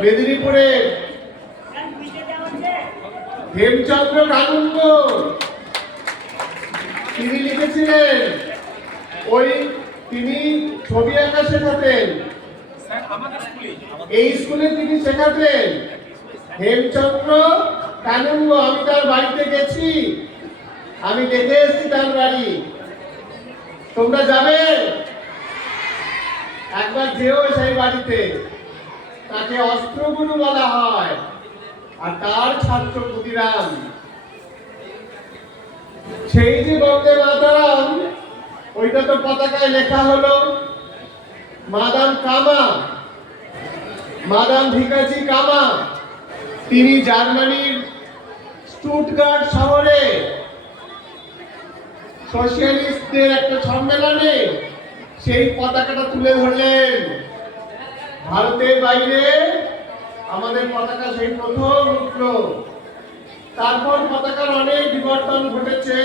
মেদিনীপুরে হেমচন্দ্র কানুন্দ তিনি লিখেছিলেন, তিনি ছবি আঁকা শেখাতেন, এই স্কুলে তিনি শেখাতেন। হেমচন্দ্র কানুন্দ, আমি তার বাড়িতে গেছি, আমি দেখে এসেছি তার বাড়ি। তোমরা যাবে, একবার যেও সেই বাড়িতে। তাকে অস্ত্রগুরু বলা হয়, আর তার ছাত্র ক্ষুদিরাম। সেই যে বন্দে মাতরম, ওইটা তো পতাকায় লেখা হলো মাদাম কামা, মাদাম ভিকাজি কামা। তিনি জার্মানির স্টুটগার্ট শহরে সোশিয়ালিস্টদের একটা সম্মেলনে সেই পতাকাটা তুলে ধরলেন। ভারতের বাইরে আমাদের পতাকা সেই প্রথম উঠল। তারপর পতাকার অনেক বিবর্তন ঘটেছে।